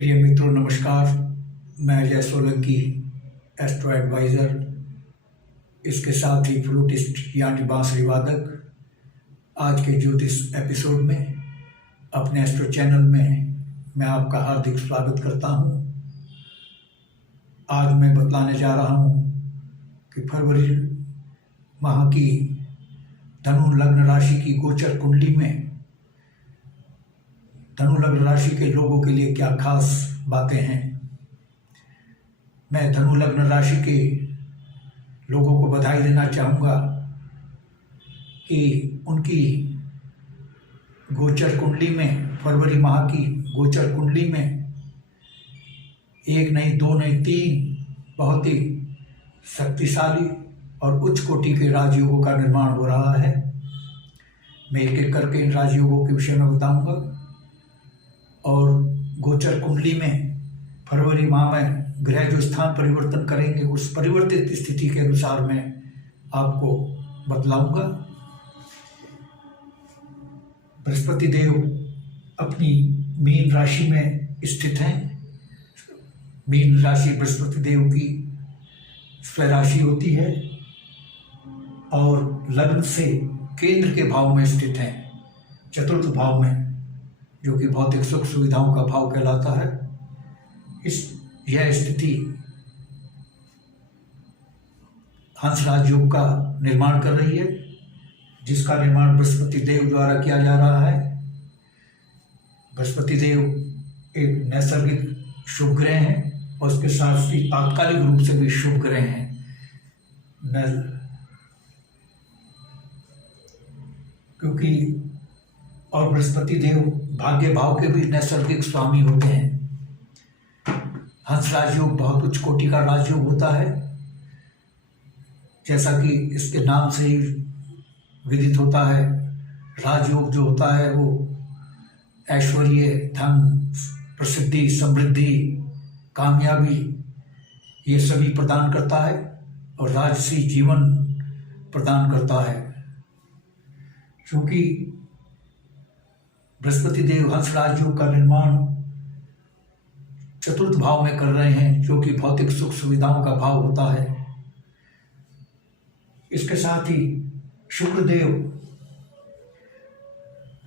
प्रिय मित्रों नमस्कार। मैं अजय सोलंकी, एस्ट्रो एडवाइज़र, इसके साथ ही फ्लूटिस्ट यानी बांसुरी वादक। आज के ज्योतिष एपिसोड में अपने एस्ट्रो चैनल में मैं आपका हार्दिक स्वागत करता हूं। आज मैं बतलाने जा रहा हूं कि फरवरी माह की धनु लग्न राशि की गोचर कुंडली में धनु लग्न राशि के लोगों के लिए क्या खास बातें हैं। मैं धनु लग्न राशि के लोगों को बधाई देना चाहूँगा कि उनकी गोचर कुंडली में, फरवरी माह की गोचर कुंडली में एक नहीं, दो नहीं, तीन बहुत ही शक्तिशाली और उच्च कोटि के राजयोगों का निर्माण हो रहा है। मैं एक एक करके इन राजयोगों के विषय में बताऊंगा और गोचर कुंडली में फरवरी माह में ग्रह जो स्थान परिवर्तन करेंगे उस परिवर्तित स्थिति के अनुसार मैं आपको बतलाऊंगा। बृहस्पति देव अपनी मीन राशि में स्थित हैं। मीन राशि बृहस्पति देव की स्वराशि होती है और लग्न से केंद्र के भाव में स्थित हैं, चतुर्थ भाव में, जो कि भौतिक सुख सुविधाओं का भाव कहलाता है। यह स्थिति हंस राजयोग का निर्माण कर रही है, जिसका निर्माण बृहस्पति देव द्वारा किया जा रहा है। बृहस्पति देव एक नैसर्गिक शुभ ग्रह हैं और उसके साथ ही तात्कालिक रूप से भी शुभ ग्रह हैं। क्योंकि और बृहस्पति देव भाग्य भाव के भी नैसर्गिक स्वामी होते हैं। हंस राजयोग बहुत उच्च कोटि का राजयोग होता है, जैसा कि इसके नाम से ही विदित होता है। राजयोग जो होता है वो ऐश्वर्य, धन, प्रसिद्धि, समृद्धि, कामयाबी ये सभी प्रदान करता है और राजसी जीवन प्रदान करता है। क्योंकि बृहस्पति देव हंस राजयोग का निर्माण चतुर्थ भाव में कर रहे हैं, जो कि भौतिक सुख सुविधाओं का भाव होता है। इसके साथ ही शुक्र देव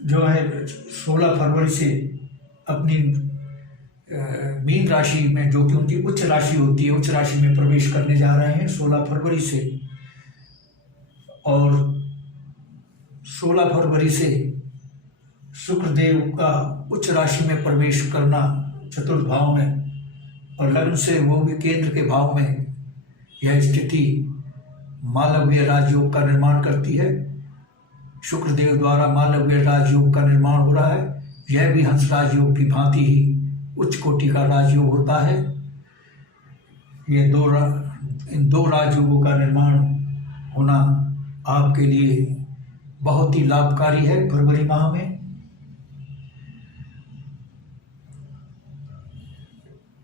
जो है 16 फरवरी से अपनी मीन राशि में, जो कि उनकी उच्च राशि होती है, उच्च राशि में प्रवेश करने जा रहे हैं 16 फरवरी से। और 16 फरवरी से शुक्रदेव का उच्च राशि में प्रवेश करना चतुर्थ भाव में, और लग्न से वो भी केंद्र के भाव में, यह स्थिति मालव्य राजयोग का निर्माण करती है। शुक्रदेव द्वारा मालव्य राजयोग का निर्माण हो रहा है। यह भी हंस राजयोग की भांति ही उच्च कोटि का राजयोग होता है। ये इन दो राजयोगों का निर्माण होना आपके लिए बहुत ही लाभकारी है फरवरी माह में।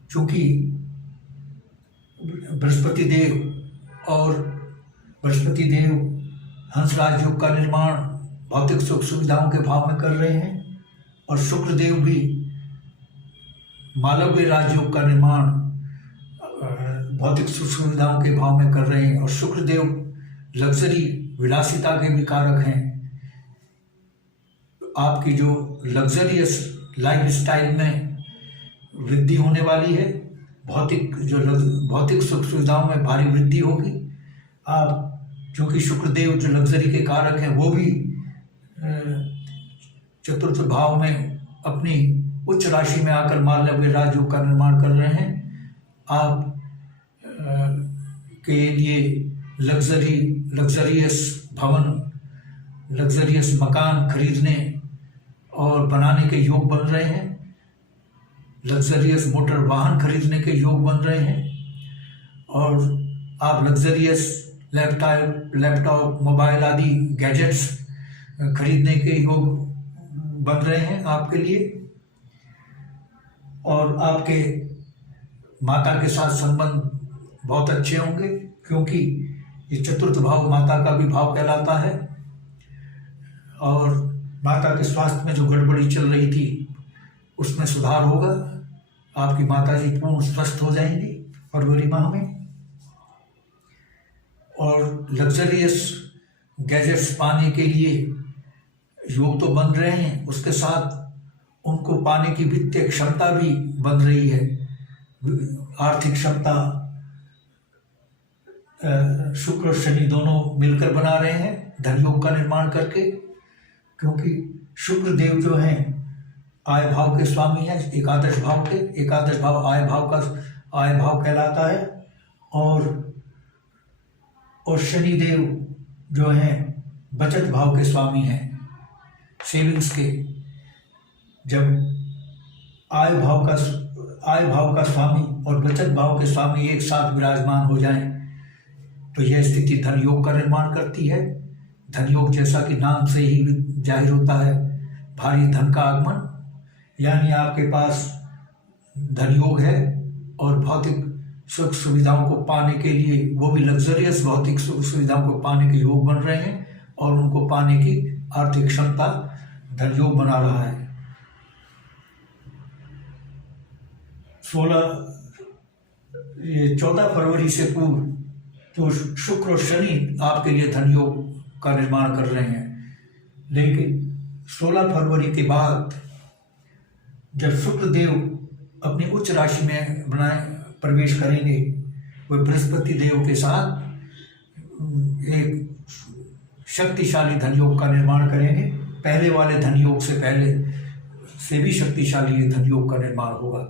क्योंकि बृहस्पति देव हंस राजयोग का निर्माण भौतिक सुख सुविधाओं के भाव में कर रहे हैं, और शुक्रदेव भी मालव्य राजयोग का निर्माण भौतिक सुख सुविधाओं के भाव में कर रहे हैं। और शुक्रदेव लग्जरी, विलासिता के भी कारक हैं। आपकी जो लग्जरियस लाइफ स्टाइल में वृद्धि होने वाली है, भौतिक सुख सुविधाओं में भारी वृद्धि होगी। आप, क्योंकि शुक्रदेव जो लग्जरी के कारक हैं, वो भी चतुर्थ भाव में अपनी उच्च राशि में आकर मालव्य राजयोग का निर्माण कर रहे हैं। आप के लिए लग्जरियस भवन, लग्जरियस मकान खरीदने और बनाने के योग बन रहे हैं। लग्जरियस मोटर वाहन खरीदने के योग बन रहे हैं। और आप लग्जरियस लैपटॉप, मोबाइल आदि गैजेट्स खरीदने के योग बन रहे हैं आपके लिए। और आपके माता के साथ संबंध बहुत अच्छे होंगे, क्योंकि ये चतुर्थ भाव माता का भी भाव कहलाता है। और माता के स्वास्थ्य में जो गड़बड़ी चल रही थी उसमें सुधार होगा। आपकी माताजी पूर्ण स्वस्थ हो जाएंगी फरवरी माह में। और लग्जरियस गैजेट्स पाने के लिए योग तो बन रहे हैं, उसके साथ उनको पाने की वित्तीय क्षमता भी बन रही है। आर्थिक क्षमता शुक्र और शनि दोनों मिलकर बना रहे हैं धन योग का निर्माण करके, क्योंकि शुक्र देव जो हैं आय भाव के स्वामी हैं, एकादश भाव के। एकादश भाव आय भाव कहलाता है। और शनि देव जो हैं बचत भाव के स्वामी हैं, सेविंग्स के। जब आय भाव का स्वामी और बचत भाव के स्वामी एक साथ विराजमान हो जाएं तो यह स्थिति धन योग का निर्माण करती है। धन योग जैसा कि नाम से ही जाहिर होता है, भारी धन का आगमन, यानी आपके पास धन योग है और भौतिक सुख सुविधाओं को पाने के लिए, वो भी लग्जरियस भौतिक सुख सुविधाओं को पाने के योग बन रहे हैं और उनको पाने की आर्थिक क्षमता धन योग बना रहा है। 14 फरवरी से पूर्व तो शुक्र और शनि आपके लिए धन योग का निर्माण कर रहे हैं, लेकिन 16 फरवरी के बाद जब शुक्र देव अपनी उच्च राशि में प्रवेश करेंगे, वह बृहस्पति देव के साथ एक शक्तिशाली धन योग का निर्माण करेंगे। पहले वाले धन योग से पहले से भी शक्तिशाली धन योग का निर्माण होगा।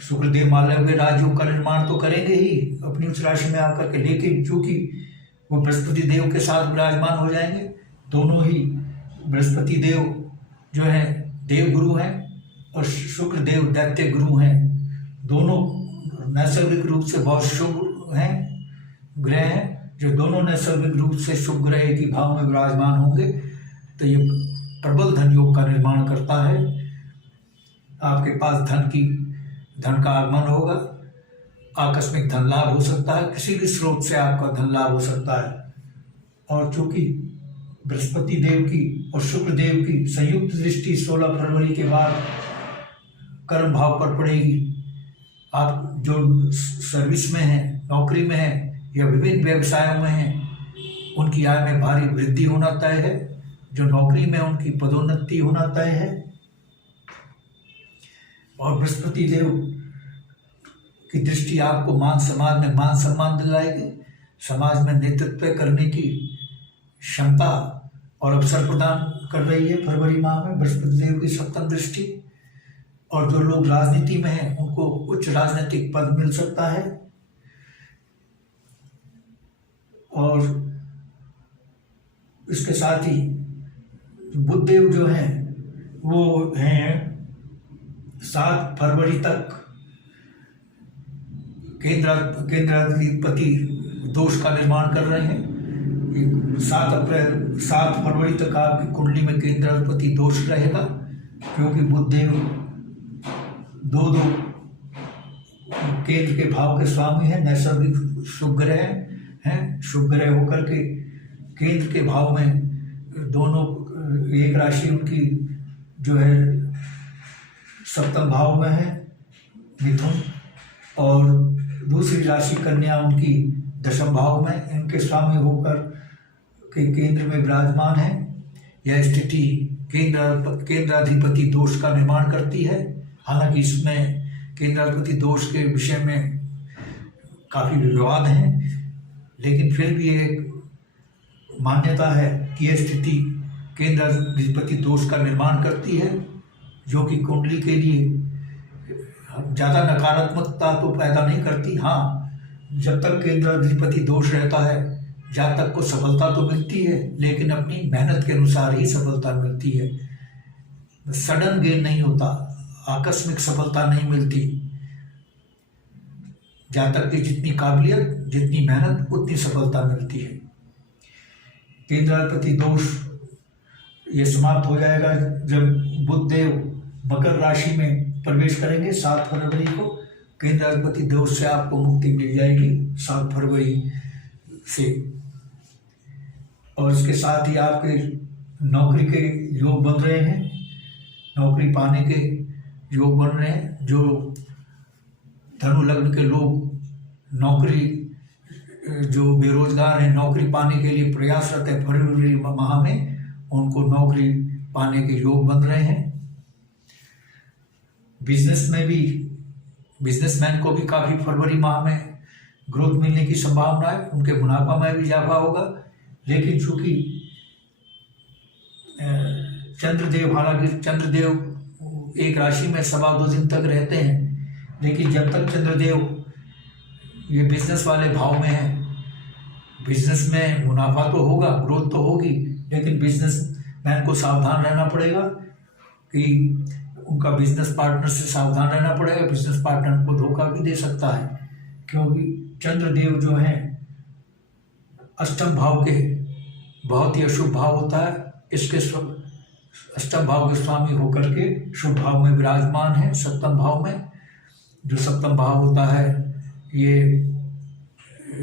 शुक्रदेव मालव में राजयोग का निर्माण तो करेंगे ही अपनी उच्च राशि में आकर के, लेकिन चूंकि वो बृहस्पति देव के साथ विराजमान हो जाएंगे, दोनों ही बृहस्पति देव जो है देव गुरु हैं और शुक्र देव दैत्य गुरु हैं। दोनों नैसर्गिक रूप से बहुत शुभ हैं, ग्रह हैं, जो दोनों नैसर्गिक रूप से शुभ ग्रह की भाव में विराजमान होंगे तो ये प्रबल धन योग का निर्माण करता है। आपके पास धन का आगमन होगा, आकस्मिक धन लाभ हो सकता है, किसी भी स्रोत से आपका धन लाभ हो सकता है। और चूंकि बृहस्पति देव की और शुक्र देव की संयुक्त दृष्टि 16 फरवरी के बाद कर्म भाव पर पड़ेगी, आप जो सर्विस में हैं, नौकरी में हैं या विभिन्न व्यवसायों में हैं, उनकी आय में भारी वृद्धि होना तय है। जो नौकरी में उनकी पदोन्नति होना तय है। और बृहस्पति देव की दृष्टि आपको समाज में मान सम्मान दिलाएगी, समाज में नेतृत्व करने की क्षमता और अवसर प्रदान कर रही है फरवरी माह में बृहस्पति देव की सप्तम दृष्टि। और जो लोग राजनीति में हैं उनको उच्च राजनीतिक पद मिल सकता है। और इसके साथ ही बुध देव जो हैं वो हैं 7 फरवरी तक केंद्राधिपति दोष का निर्माण कर रहे हैं। 7 फरवरी तक आपकी कुंडली में केंद्राधिपति दोष रहेगा, क्योंकि बुध देव दो केंद्र के भाव के स्वामी हैं, नैसर्गिक शुभ ग्रह हैं। शुभ ग्रह होकर के केंद्र के भाव में दोनों, एक राशि उनकी जो है सप्तम भाव में है मिथुन, और दूसरी राशि कन्या उनकी दशम भाव में, इनके स्वामी होकर के केंद्र में विराजमान है। यह स्थिति केंद्राधिपति दोष का निर्माण करती है। हालांकि इसमें केंद्राधिपति दोष के विषय में काफ़ी विवाद हैं, लेकिन फिर भी एक मान्यता है कि यह स्थिति केंद्राधिपति दोष का निर्माण करती है, जो कि कुंडली के लिए ज़्यादा नकारात्मकता तो पैदा नहीं करती। हाँ, जब तक केंद्राधिपति दोष रहता है जहाँ तक को सफलता तो मिलती है, लेकिन अपनी मेहनत के अनुसार ही सफलता मिलती है। सडन गेन नहीं होता, आकस्मिक सफलता नहीं मिलती। जहाँ तक कि जितनी काबिलियत, जितनी मेहनत, उतनी सफलता मिलती है। केंद्राधिपति दोष ये समाप्त हो जाएगा जब बुध देव मकर राशि में प्रवेश करेंगे 7 फरवरी को। केंद्राधिपति दोष से आपको मुक्ति मिल जाएगी 7 फरवरी से। और इसके साथ ही आपके नौकरी के योग बन रहे हैं। नौकरी पाने के योग बन रहे हैं। जो धनु लग्न के लोग नौकरी, जो बेरोजगार हैं, नौकरी पाने के लिए प्रयासरत है, फरवरी माह में उनको नौकरी पाने के योग बन रहे हैं। बिजनेस में भी, बिजनेसमैन को भी काफ़ी फरवरी माह में ग्रोथ मिलने की संभावना है, उनके मुनाफा में भी इजाफा होगा। लेकिन चूंकि चंद्रदेव, हालांकि चंद्रदेव एक राशि में 2.25 दिन तक रहते हैं, लेकिन जब तक चंद्रदेव ये बिजनेस वाले भाव में है, बिजनेस में मुनाफा तो होगा, ग्रोथ तो होगी, लेकिन बिजनेसमैन को सावधान रहना पड़ेगा कि उनका बिजनेस पार्टनर से सावधान रहना पड़ेगा। बिजनेस पार्टनर को धोखा भी दे सकता है, क्योंकि चंद्रदेव जो हैं अष्टम भाव के बहुत ही अशुभ भाव होता है। इसके अष्टम भाव के स्वामी होकर के शुभ भाव में विराजमान है, सप्तम भाव में। जो सप्तम भाव होता है ये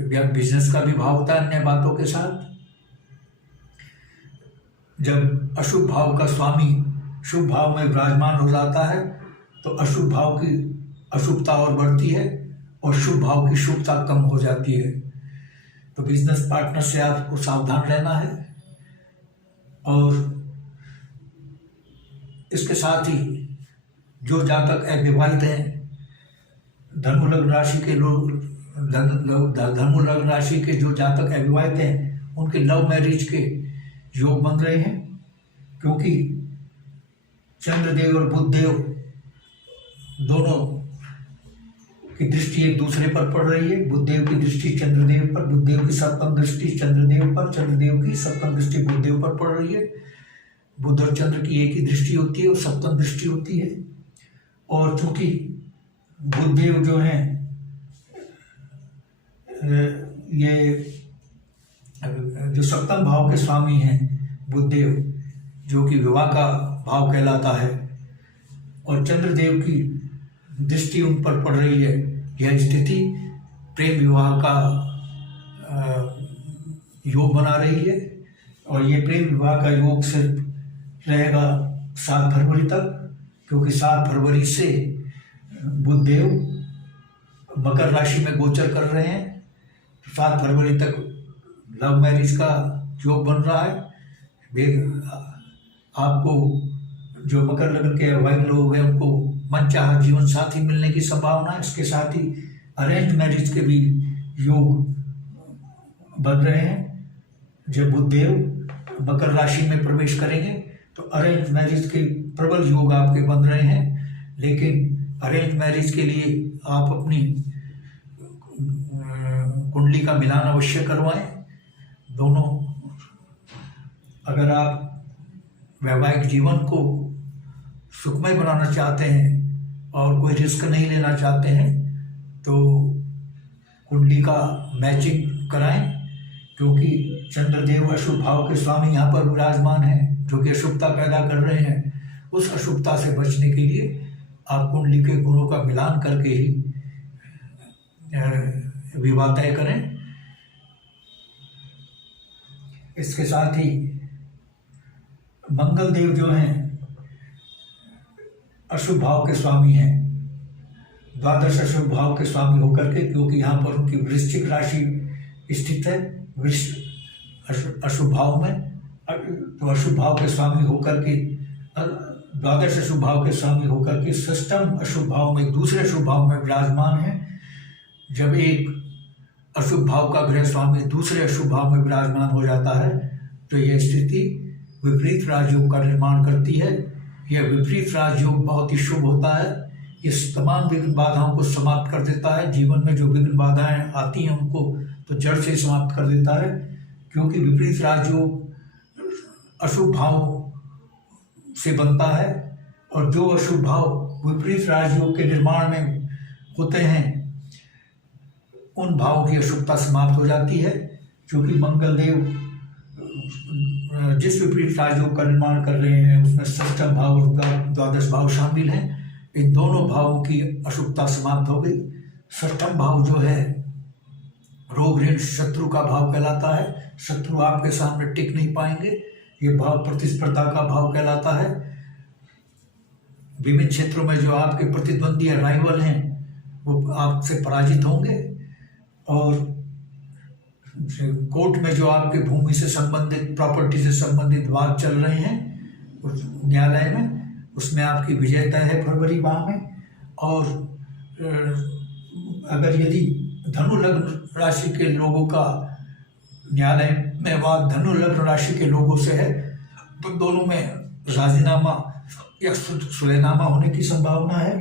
बिजनेस का भी भाव होता है अन्य बातों के साथ। जब अशुभ भाव का स्वामी शुभ भाव में विराजमान हो जाता है तो अशुभ भाव की अशुभता और बढ़ती है और शुभ भाव की शुभता कम हो जाती है। तो बिजनेस पार्टनर से आपको सावधान रहना है। और इसके साथ ही जो जातक अविवाहित हैं, धनु लग्न राशि के लोग, धनु लग्न राशि के जो जातक अविवाहित हैं, उनके लव मैरिज के योग बन रहे हैं, क्योंकि चंद्रदेव और बुधदेव दोनों की दृष्टि एक दूसरे पर पड़ रही है। बुधदेव की दृष्टि चंद्रदेव पर, बुधदेव की सप्तम दृष्टि चंद्रदेव पर, चंद्रदेव की सप्तम दृष्टि बुधदेव पर पड़ रही है। बुध और चंद्र की एक ही दृष्टि होती है और सप्तम दृष्टि होती है। और चूंकि बुधदेव जो हैं ये जो सप्तम भाव के स्वामी हैं, बुधदेव जो कि विवाह का भाव कहलाता है, और चंद्रदेव की दृष्टि उन पर पड़ रही है, यह स्थिति प्रेम विवाह का योग बना रही है। और ये प्रेम विवाह का योग सिर्फ रहेगा 7 फरवरी तक, क्योंकि 7 फरवरी से बुधदेव मकर राशि में गोचर कर रहे हैं। 7 फरवरी तक लव मैरिज का योग बन रहा है। आपको जो मकर लग्न के अविवाहित लोग हैं उनको मनचाहा जीवन साथी मिलने की संभावना है। इसके साथ ही अरेंज मैरिज के भी योग बन रहे हैं। जब बुधदेव मकर राशि में प्रवेश करेंगे तो अरेंज मैरिज के प्रबल योग आपके बन रहे हैं। लेकिन अरेंज मैरिज के लिए आप अपनी कुंडली का मिलान अवश्य करवाएं। दोनों, अगर आप वैवाहिक जीवन को सुखमय बनाना चाहते हैं और कोई रिस्क नहीं लेना चाहते हैं तो कुंडली का मैचिंग कराएं, क्योंकि चंद्रदेव अशुभ भाव के स्वामी यहाँ पर विराजमान हैं, जो कि अशुभता पैदा कर रहे हैं। उस अशुभता से बचने के लिए आप कुंडली के गुणों का मिलान करके ही विवाह तय करें। इसके साथ ही मंगल देव जो हैं अशुभ भाव के स्वामी हैं, द्वादश अशुभ भाव के स्वामी होकर के, क्योंकि यहाँ पर उनकी वृश्चिक राशि स्थित है अशुभ भाव में, तो अशुभ भाव के स्वामी होकर के, द्वादश अशुभ भाव के स्वामी होकर के षष्ठम अशुभ भाव में, दूसरे अशुभ भाव में विराजमान है। जब एक अशुभ भाव का ग्रह स्वामी दूसरे अशुभ भाव में विराजमान हो जाता है तो यह स्थिति विपरीत राजयोग का निर्माण करती है। यह विपरीत राजयोग बहुत ही शुभ होता है। इस तमाम विघ्न बाधाओं को समाप्त कर देता है। जीवन में जो विघ्न बाधाएं आती हैं उनको तो जड़ से समाप्त कर देता है, क्योंकि विपरीत राजयोग अशुभ भाव से बनता है और जो अशुभ भाव विपरीत राजयोग के निर्माण में होते हैं उन भावों की अशुभता समाप्त हो जाती है। क्योंकि मंगल देव जिस विपरीत राजयोग का निर्माण कर रहे हैं उसमें षष्ठम भाव और द्वादश भाव शामिल हैं। इन दोनों भावों की अशुभता समाप्त हो गई। षष्ठम भाव जो है रोग ऋण शत्रु का भाव कहलाता है। शत्रु आपके सामने टिक नहीं पाएंगे। ये भाव प्रतिस्पर्धा का भाव कहलाता है। विभिन्न क्षेत्रों में जो आपके प्रतिद्वंदी या राइवल हैं वो आपसे पराजित होंगे, और कोर्ट में जो आपके भूमि से संबंधित, प्रॉपर्टी से संबंधित वाद चल रहे हैं उस न्यायालय में, उसमें आपकी विजयता है फरवरी माह में। और अगर यदि धनु लग्न राशि के लोगों का न्यायालय में वाद धनु लग्न राशि के लोगों से है, तो दोनों में राजीनामा या सुलहनामा होने की संभावना है।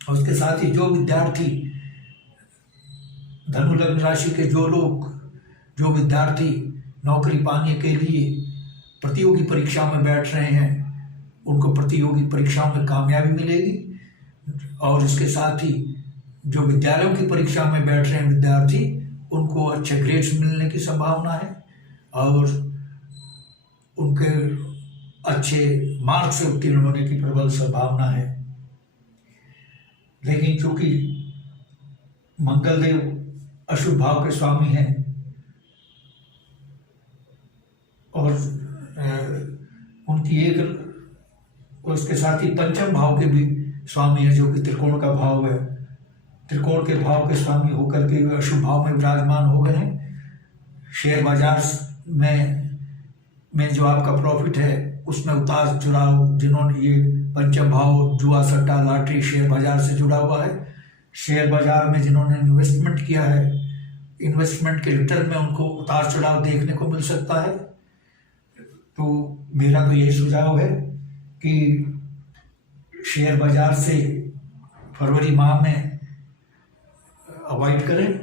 और उसके साथ ही जो विद्यार्थी धनु लग्न राशि के जो विद्यार्थी नौकरी पाने के लिए प्रतियोगी परीक्षा में बैठ रहे हैं, उनको प्रतियोगी परीक्षाओं में कामयाबी मिलेगी। और इसके साथ ही जो विद्यालयों की परीक्षा में बैठ रहे हैं विद्यार्थी, उनको अच्छे ग्रेड्स मिलने की संभावना है और उनके अच्छे मार्क्स से उत्तीर्ण होने की प्रबल संभावना है। लेकिन चूंकि मंगलदेव अशुभ भाव के स्वामी हैं और उनकी एक, उसके साथ ही पंचम भाव के भी स्वामी है जो कि त्रिकोण का भाव है। त्रिकोण के भाव के स्वामी होकर के वे अशुभ भाव में विराजमान हो गए हैं। शेयर बाजार में जो आपका प्रॉफिट है उसमें उतार चढ़ाव, जिन्होंने ये पंचम भाव जुआ सट्टा लॉटरी शेयर बाजार से जुड़ा हुआ है, शेयर बाजार में जिन्होंने इन्वेस्टमेंट किया है, इन्वेस्टमेंट के रिटर्न में उनको उतार चढ़ाव देखने को मिल सकता है। तो मेरा तो यही सुझाव है कि शेयर बाजार से फरवरी माह में अवॉइड करें,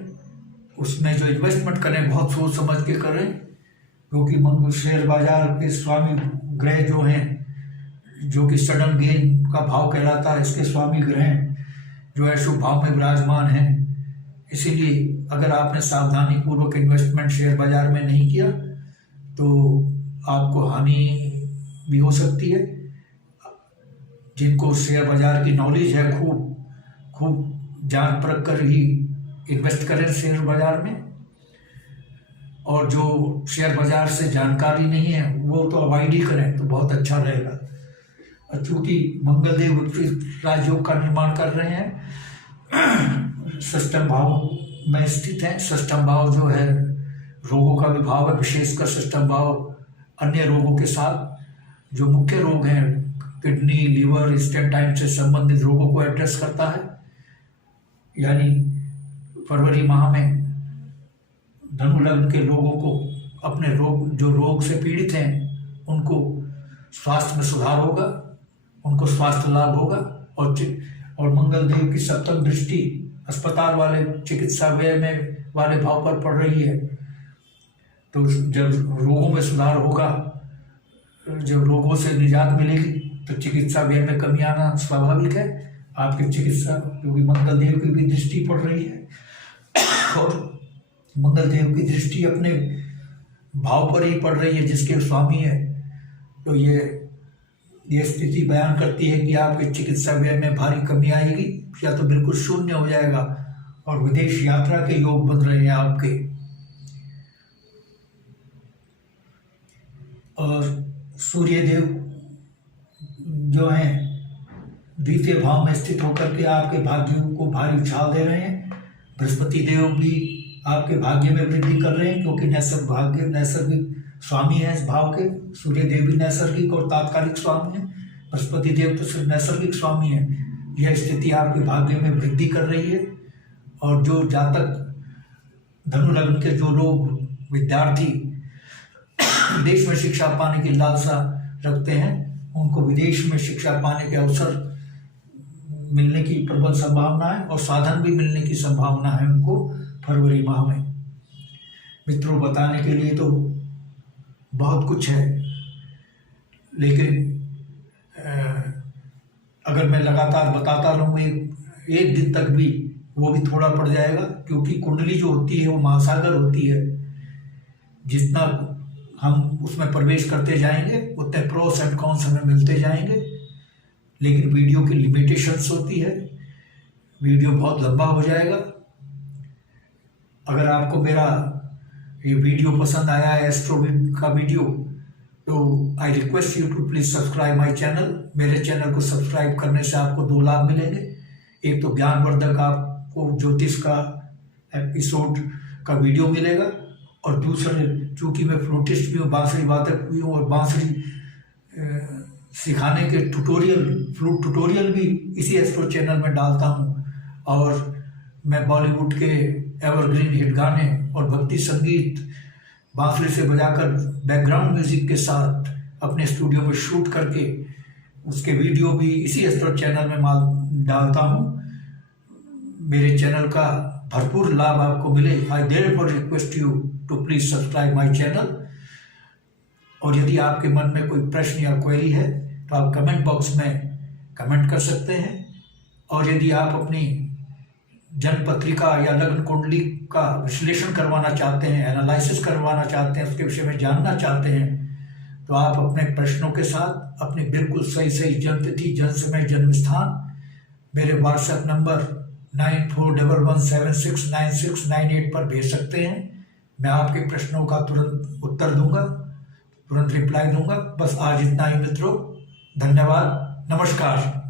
उसमें जो इन्वेस्टमेंट करें बहुत सोच समझ के करें, क्योंकि शेयर बाजार के स्वामी ग्रह जो हैं, जो कि सडन गेन का भाव कहलाता है, इसके स्वामी ग्रह जो है शुभ भाव में विराजमान हैं। इसीलिए अगर आपने सावधानी पूर्वक इन्वेस्टमेंट शेयर बाजार में नहीं किया तो आपको हानि भी हो सकती है। जिनको शेयर बाजार की नॉलेज है, खूब जान परख कर ही इन्वेस्ट करें शेयर बाजार में, और जो शेयर बाजार से जानकारी नहीं है वो तो अवॉइड ही करें तो बहुत अच्छा रहेगा। और चूँकि मंगलदेव राजयोग का निर्माण कर रहे हैं, षष्ठम भाव में स्थित है। षष्ठम भाव जो है रोगों का भी भाव है, विशेषकर षष्ठम भाव अन्य रोगों के साथ जो मुख्य रोग हैं, किडनी, लीवर, स्टेंटाइन से संबंधित रोगों को एड्रेस करता है। यानी फरवरी माह में धनु लग्न के लोगों को अपने रोग से पीड़ित हैं उनको स्वास्थ्य में सुधार होगा, उनको स्वास्थ्य लाभ होगा। और मंगल देव की सप्तम दृष्टि अस्पताल वाले चिकित्सा व्यय में वाले भाव पर पड़ रही है, तो जब रोगों में सुधार होगा, जब रोगों से निजात मिलेगी तो चिकित्सा व्यय में कमी आना स्वाभाविक है। आपकी चिकित्सा, क्योंकि मंगल देव की भी दृष्टि पड़ रही है और मंगल देव की दृष्टि अपने भाव पर ही पड़ रही है जिसके स्वामी है, तो ये स्थिति बयान करती है कि आपके चिकित्सा व्यय में भारी कमी आएगी या तो बिल्कुल शून्य हो जाएगा, और विदेश यात्रा के योग बन रहे हैं आपके। और सूर्य देव जो हैं द्वितीय भाव में स्थित होकर के आपके भाग्यों को भारी उछाल दे रहे हैं। बृहस्पति देव भी आपके भाग्य में वृद्धि कर रहे हैं, क्योंकि नैसर्गिक स्वामी है इस भाव के। सूर्य देव भी नैसर्गिक और तात्कालिक स्वामी है, बृहस्पति देव तो सिर्फ नैसर्गिक स्वामी है। यह स्थिति आपके भाग्य में वृद्धि कर रही है। और जो जातक धनु लग्न के जो लोग विद्यार्थी विदेश में शिक्षा पाने की लालसा रखते हैं, उनको विदेश में शिक्षा पाने के अवसर मिलने की प्रबल संभावना है और साधन भी मिलने की संभावना है उनको फरवरी माह में। मित्रों, बताने के लिए तो बहुत कुछ है, लेकिन अगर मैं लगातार बताता रहूँ एक दिन तक भी, वो भी थोड़ा पड़ जाएगा, क्योंकि कुंडली जो होती है वो महासागर होती है। जितना हम उसमें प्रवेश करते जाएंगे उतने प्रोस एंड कॉन्स हमें मिलते जाएंगे, लेकिन वीडियो की लिमिटेशंस होती है, वीडियो बहुत लंबा हो जाएगा। अगर आपको मेरा ये वीडियो पसंद आया है, एस्ट्रो का वीडियो, तो I request you to please subscribe my channel. मेरे चैनल को सब्सक्राइब करने से आपको 2 लाभ मिलेंगे। एक तो ज्ञानवर्धक आपको ज्योतिष का एपिसोड का वीडियो मिलेगा, और दूसरा चूंकि मैं फ्लूटिस्ट भी हूँ, बांसुरी वादक भी हूँ, और बांसुरी सिखाने के फ्लूट ट्यूटोरियल भी इसी एस्ट्रो चैनल में डालता हूँ। और मैं बॉलीवुड के एवरग्रीन हिट गाने और भक्ति संगीत बांसुरी से बजाकर बैकग्राउंड म्यूजिक के साथ अपने स्टूडियो में शूट करके उसके वीडियो भी इसी एस्ट्रो चैनल में डालता हूँ। मेरे चैनल का भरपूर लाभ आपको मिले। I therefore request you to please subscribe my channel. और यदि आपके मन में कोई प्रश्न या क्वेरी है तो आप कमेंट बॉक्स में कमेंट कर सकते हैं। और यदि आप अपनी जन्म पत्रिका या लग्न कुंडली का विश्लेषण करवाना चाहते हैं, एनालिसिस करवाना चाहते हैं, उसके विषय में जानना चाहते हैं, तो आप अपने प्रश्नों के साथ अपनी बिल्कुल सही जन्म तिथि, जन्म समय, जन्म स्थान मेरे व्हाट्सएप नंबर 9411769698 पर भेज सकते हैं। मैं आपके प्रश्नों का तुरंत उत्तर दूंगा, तुरंत रिप्लाई दूंगा। बस आज इतना ही मित्रों, धन्यवाद, नमस्कार।